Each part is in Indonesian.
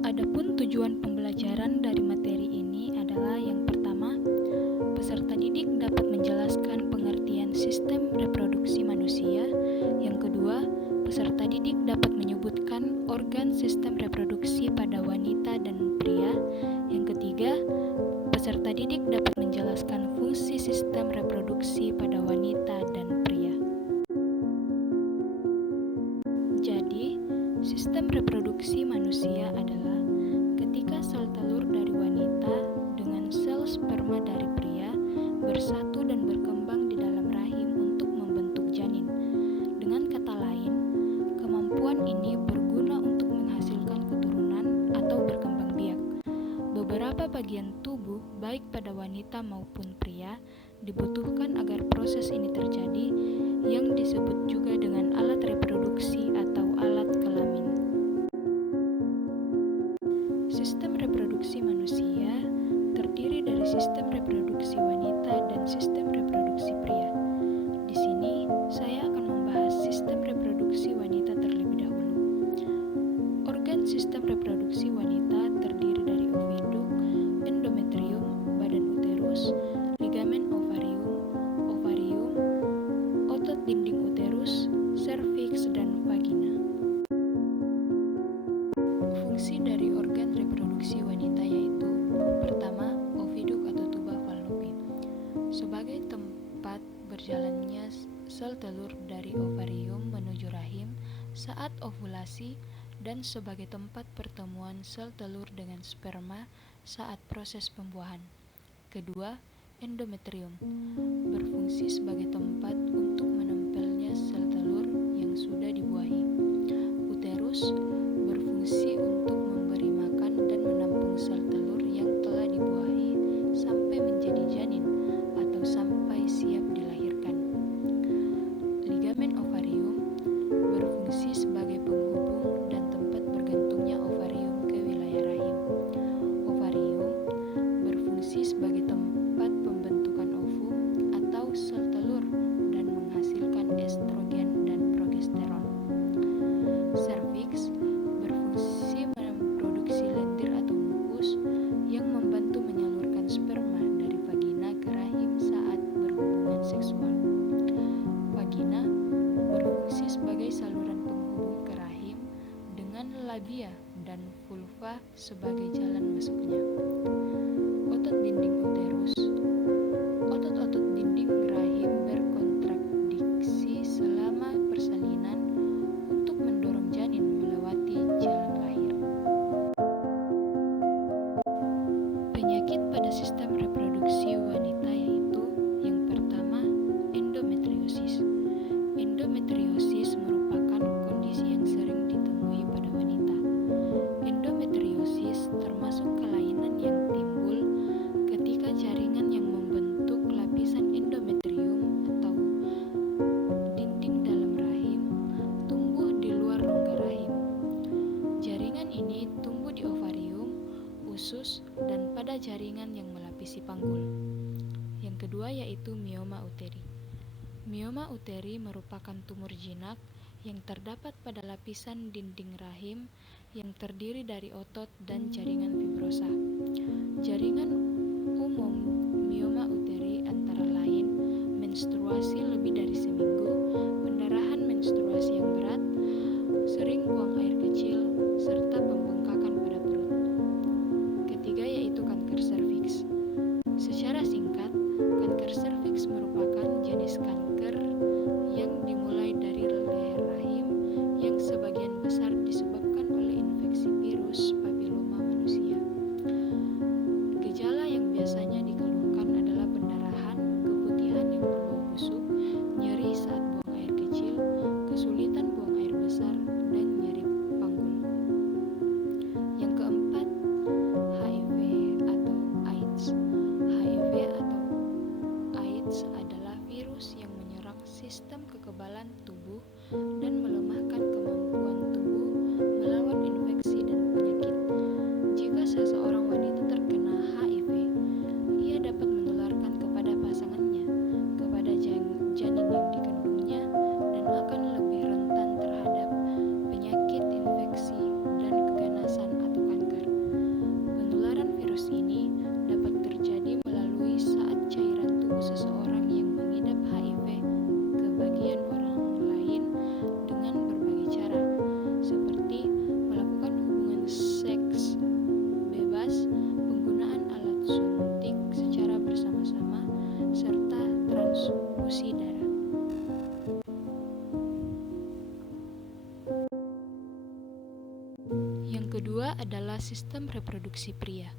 Adapun tujuan pembelajaran dari materi ini adalah yang pertama, peserta didik dapat menjelaskan pengertian sistem reproduksi manusia. Yang kedua, peserta didik dapat menyebutkan organ sistem reproduksi pada wanita dan pria. Yang ketiga, peserta didik dapat menjelaskan fungsi sistem reproduksi pada wanita dan pria. Jadi, sistem reproduksi manusia adalah ketika sel telur dari wanita dengan sel sperma dari pria bersatu dan berkembang di dalam rahim untuk membentuk janin. Dengan kata lain, kemampuan ini berguna untuk menghasilkan keturunan atau berkembang biak. Beberapa bagian tubuh, baik pada wanita maupun pria, dibutuhkan agar proses ini terjadi, yang disebut juga dengan alat reproduksi atau alat kelamin. Sistem reproduksi manusia terdiri dari sistem reproduksi wanita dan sistem reproduksi pria. Di sini, saya akan membahas sistem reproduksi wanita terlebih dahulu. Organ sistem reproduksi wanita terdiri dari oviduk, endometrium, badan uterus, ligamen ovarium, otot dinding uterus, serviks, dan vagina. Fungsi dari organ reproduksi wanita yaitu: pertama, oviduk atau tuba fallopi, sebagai tempat berjalannya sel telur dari ovarium menuju rahim saat ovulasi dan sebagai tempat pertemuan sel telur dengan sperma saat proses pembuahan. Kedua, endometrium berfungsi sebagai tempat untuk menempelnya sel telur yang sudah dibuahi. Uterus berfungsi untuk memberi makan dan menampung sel telur yang telah dibuahi sampai menjadi janin atau sampai siap dilahirkan. Ligamen ovarium berfungsi sebagai penghubung dan tempat bergantungnya ovarium ke wilayah rahim. Ovarium berfungsi sebagai tempat pembentukan ovum atau sel telur dan menghasilkan estrogen dan progesteron. Serviks berfungsi memproduksi lendir atau mukus yang membantu menyalurkan sperma dari vagina ke rahim saat berhubungan seksual. Vagina berfungsi sebagai saluran penghubung ke rahim dengan labia dan vulva sebagai jalan masuknya. Otot dinding uterus. Otot-otot dinding rahim berkontraksi selama persalinan untuk mendorong janin melewati jalan lahir. Penyakit pada sistem reproduksi wanita yaitu: yang pertama, endometriosis. Endometriosis merupakan kondisi yang sering ditemui pada wanita. Endometriosis termasuk kelainan yang timbul ketika jaringan yang membentuk lapisan endometrium atau dinding dalam rahim tumbuh di luar rongga rahim. Jaringan ini tumbuh di ovarium, usus, dan pada jaringan yang melapisi panggul. Yang kedua yaitu mioma uteri. Mioma uteri merupakan tumor jinak yang terdapat pada lapisan dinding rahim yang terdiri dari otot dan jaringan fibrosa. Jaringan umum mioma uteri antara lain menstruasi lebih dari seminggu, pendarahan menstruasi yang berat, sering buang air kecil, serta pembengkakan pada perut. Ketiga yaitu kanker serviks. Secara singkat, kanker serviks merupakan jenis kanker yang dimulai dari leher rahim yang sebagian besar disebabkan oleh infeksi virus papiloma manusia. Gejala yang biasanya dikeluhkan adalah pendarahan, keputihan yang berbau busuk, nyeri saat buang air kecil, kesulitan buang air besar, dan nyeri panggul. Yang keempat, HIV atau AIDS. HIV atau AIDS adalah virus yang menyerang sistem kekebalan tubuh dan melemahkan kemampuan tubuh melawan infeksi dan penyakit. Jika seseorang wanita terkena HIV, ia dapat menularkan kepada pasangannya, kepada janin yang dikandungnya, dan akan lebih rentan terhadap kedua adalah sistem reproduksi pria.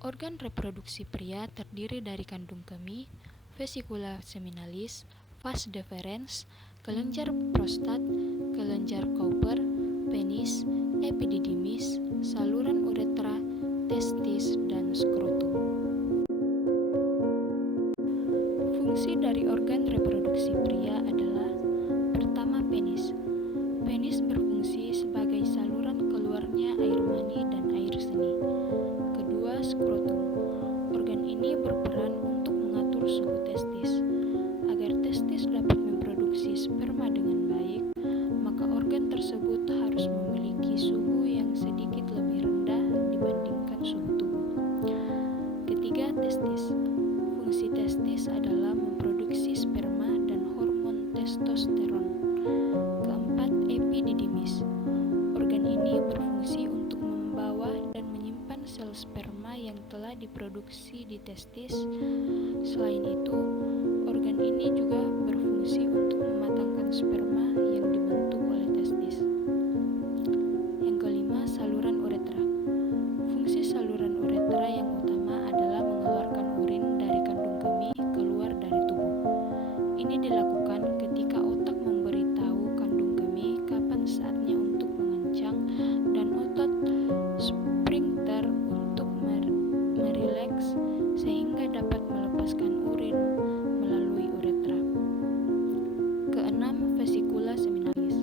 Organ reproduksi pria terdiri dari kandung kemih, vesicula seminalis, vas deferens, kelenjar prostat, kelenjar Cowper, penis, epididymis, saluran uretra, testis, dan skrotum. Fungsi dari organ reproduksi pria adalah: pertama, penis. Penis berfungsi sebagai saluran keluarnya air mani dan air seni. Kedua, skrotum. Organ ini berperan untuk mengatur suhu testis. Agar testis dapat memproduksi sperma dengan baik, maka organ tersebut harus memiliki suhu yang sedikit lebih rendah dibandingkan suhu tubuh. Ketiga, testis. Fungsi testis adalah memproduksi sperma dan hormon testosteron. Keempat, epididymis. Organ ini berfungsi untuk membawa dan menyimpan sel sperma yang telah diproduksi di testis. Selain itu, organ ini juga berfungsi untuk mematangkan sperma yang dibentuk oleh testis. Yang kelima, saluran uretra. Fungsi saluran uretra yang utama adalah mengeluarkan urin dari kandung kemih keluar dari tubuh. Ini dilakukan ketika otak memberitahu kandung kemih kapan saatnya untuk mengencang dan otot sphinkter untuk merileks sehingga dapat melepaskan urin melalui uretra. Keenam, vesicula seminalis.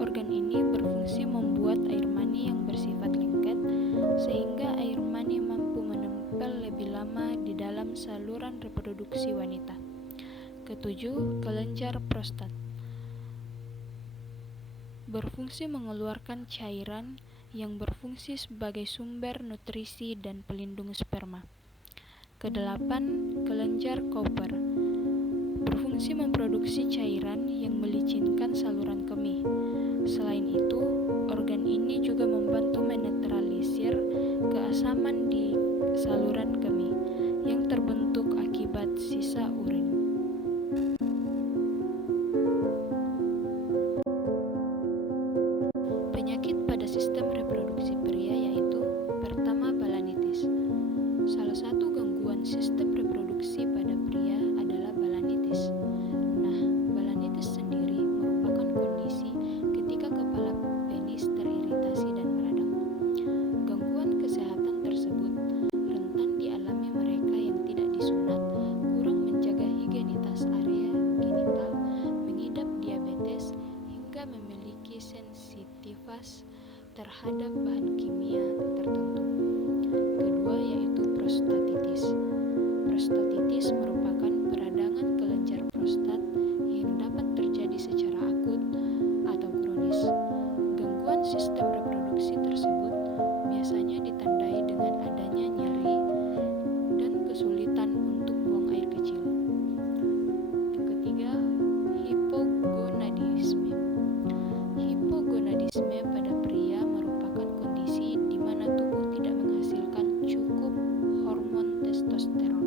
Organ ini berfungsi membuat air mani yang bersifat lengket sehingga air mani mampu menempel lebih lama di dalam saluran reproduksi wanita. Ketujuh, kelenjar prostat. Berfungsi mengeluarkan cairan yang berfungsi sebagai sumber nutrisi dan pelindung sperma. Kedelapan, kelenjar Cowper. Berfungsi memproduksi cairan yang melicinkan saluran kemih. Selain itu, organ ini juga membantu menetralisir keasaman di saluran kemih yang terbentuk akibat sisa urin. Penyakit pada sistem reproduksi pria yaitu: pertama, balanitis. Salah satu gangguan sistem reproduksi pada pria adalah balanitis. Nah, balanitis sendiri merupakan kondisi ketika kepala penis teriritasi dan meradang. Gangguan kesehatan tersebut rentan dialami mereka yang tidak disunat, kurang menjaga higienitas area genital, mengidap diabetes, hingga memiliki sensitivitas terhadap bahan kimia tertentu. Kedua, yaitu prostatitis. Prostatitis merupakan peradangan kelenjar prostat yang dapat terjadi secara akut atau kronis. Gangguan sistem reproduksi tersebut biasanya ditandai dengan adanya nyeri dan kesulitan untuk buang air kecil. Yang ketiga, hipogonadisme. Hipogonadisme pada pria merupakan kondisi di mana tubuh tidak menghasilkan cukup hormon testosteron.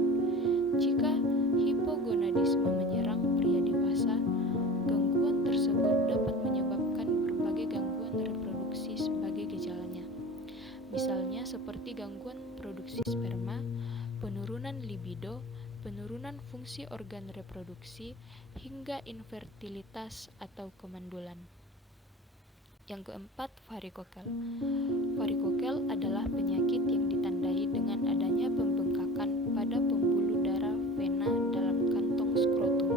Jika hipogonadisme menyerang pria dewasa, gangguan tersebut dapat menyebabkan berbagai gangguan reproduksi sebagai gejalanya. Misalnya seperti gangguan produksi sperma, penurunan libido, penurunan fungsi organ reproduksi, hingga infertilitas atau kemandulan. Yang keempat, varikokel. Varikokel adalah penyakit yang ditandai dengan adanya pembengkakan pada pembuluh darah vena dalam kantong skrotum.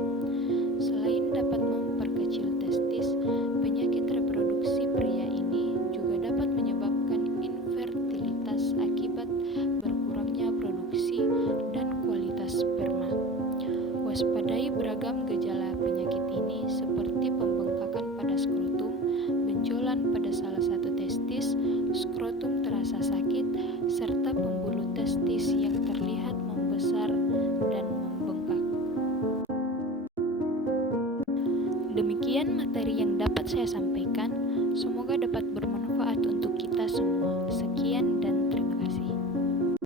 Selain dapat memperkecil testis, penyakit reproduksi pria ini juga dapat menyebabkan infertilitas akibat berkurangnya produksi dan kualitas sperma. Waspadai beragam gejala penyakit ini seperti pembengkakan pada skrotum, benjolan pada salah satu testis, skrotum terasa sakit, serta pembuluh testis yang terlihat membesar dan membengkak. Demikian materi yang dapat saya sampaikan. Semoga dapat